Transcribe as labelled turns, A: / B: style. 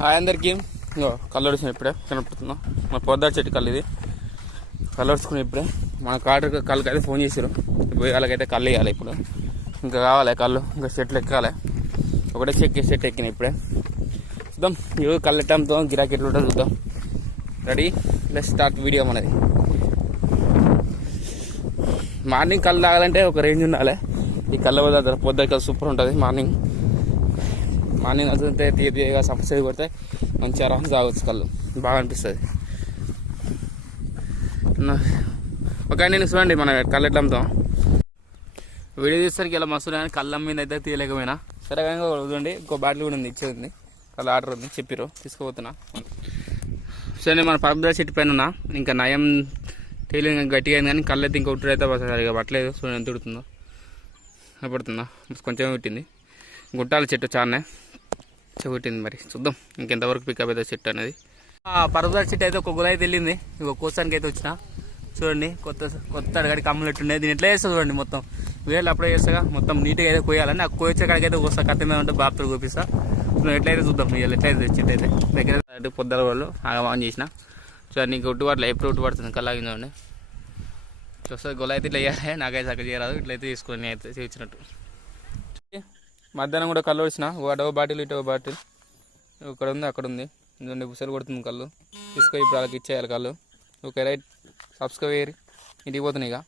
A: Hi అందరికీ. ఇంకో కళ్ళు ఇప్పుడే కనపడుతున్నా మన పొద్దాడు చెట్టు కళ్ళు ఇది. కళ్ళు వచ్చుకుని ఇప్పుడే. మన కాటర్ కళ్ళకి అయితే ఫోన్ చేశారు పోయి వాళ్ళకైతే కళ్ళు వేయాలి ఇప్పుడు. ఇంకా కావాలి కళ్ళు ఇంకా చెట్లు ఎక్కాలి. ఒకటే చెక్ చెట్టు ఎక్కినాయి ఇప్పుడే. చూద్దాం ఈరోజు కళ్ళు ఎట్టంతో గిరాకీ ఎట్లా ఉంటుందో చూద్దాం. రెడీ? లెస్ స్టార్ట్ వీడియో మనది. మార్నింగ్ కళ్ళు తాగాలంటే ఒక రేంజ్ ఉండాలి. ఈ కళ్ళ వద్ద పొద్దు కళ్ళు సూపర్ ఉంటుంది మార్నింగ్. మార్నింగ్ వస్తుంటే తీయ తీయగా సమస్య కొడితే మంచిగా ఆరామ్ తాగొచ్చు కళ్ళు బాగా అనిపిస్తుంది ఒక నేను చూడండి మన కళ్ళెట్లంతో వీడియో తీసరికి ఇలా మస్తు కానీ కళ్ళం మీద అయితే తీయలేకపోయినా సరే కానీ ఇంకో చూడండి ఇంకో బాటిల్ కూడా ఉంది ఇచ్చేది ఉంది ఆర్డర్ ఉంది చెప్పిరు తీసుకుపోతున్నా సరే మన పర్బుదా చెట్టు పైన ఉన్నా ఇంకా నయం తేలి గట్టిగా అయింది కానీ కళ్ళైతే ఇంకొకటి అయితే సరిగా పట్టలేదు చూడండి ఎంత ఉడుతుందో కనపడుతుందా కొంచెం పెట్టింది గుట్టాల చెట్టు చాలానే చెబుట్టింది మరి. చూద్దాం. ఇంకెంతవరకు పికప్ అయితే చెట్టు అనేది. పర్వతాల చెట్టు అయితే ఒక గులాయి తెలియంది ఇక కోసానికి అయితే వచ్చిన. చూడండి కొత్త కొత్త అడగడి కమ్మలు ఎట్టుండే దీని ఎట్లా చేస్తా చూడండి మొత్తం. వేళ్ళు అప్పుడే చేస్తాగా. మొత్తం నీట్గా అయితే కోయాలని నాకు కోయచ్చే కాడికి అయితే కోస్తా కత్తి మీద ఉంటే బాబుతో కోపిస్తా. నువ్వు ఎట్లయితే చూద్దాం. వీళ్ళు ఎట్లయితే చెట్టు అయితే. దగ్గర అటు పొద్దుల వాళ్ళు ఆగమాన్ చేసిన. చూడండి నీకు ఒట్టు పట్ల ఎప్పుడు ఒట్టు పడుతుంది? కల్లాగింది చూడండి. చూస్తే గులాయి అయితే ఇట్లా వేయాలి నాకైతే అక్కడ చేయరాదు. ఇట్లయితే తీసుకొని అయితే చేసినట్టు మధ్యాహ్నం కూడా కళ్ళు వచ్చిన అటో బాటిల్ ఇటో బాటిల్. ఇక్కడ ఉంది అక్కడ ఉంది. ఎందుకంటే బుసలు కొడుతుంది కళ్ళు. తీసుకొని ఇప్పుడు వాళ్ళకి ఇచ్చేయాలి కళ్ళు. Okay right. సబ్స్క్రైబ్ ఇంటికి పోతున్నాయి ఇక.